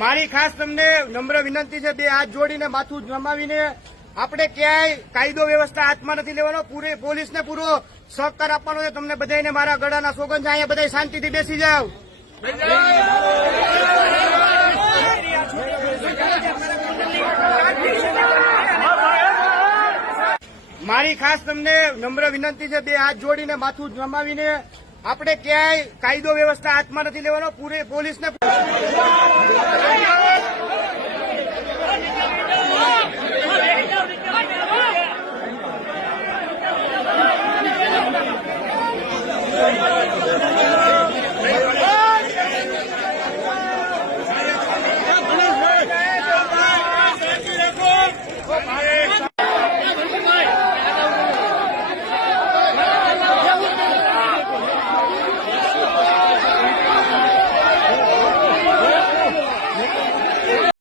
મારી ખાસ તમને નમ્ર વિનંતી છે, બે હાથ જોડીને માથું નમાવીને આપણે ક્યાંય કાયદો વ્યવસ્થા હાથમાં નથી લેવાનો, પોલીસને પૂરો સહકાર આપવાનો છે. તમને બધાને મારા ગળાના સોગંદ છે. અહીંયા બધા શાંતિથી બેસી જાવ. મારી ખાસ તમને નમ્ર વિનંતી છે, બે હાથ જોડીને માથું નમાવીને આપણે ક્યાંય કાયદો વ્યવસ્થા હાથમાં નથી લેવાનો, પોલીસને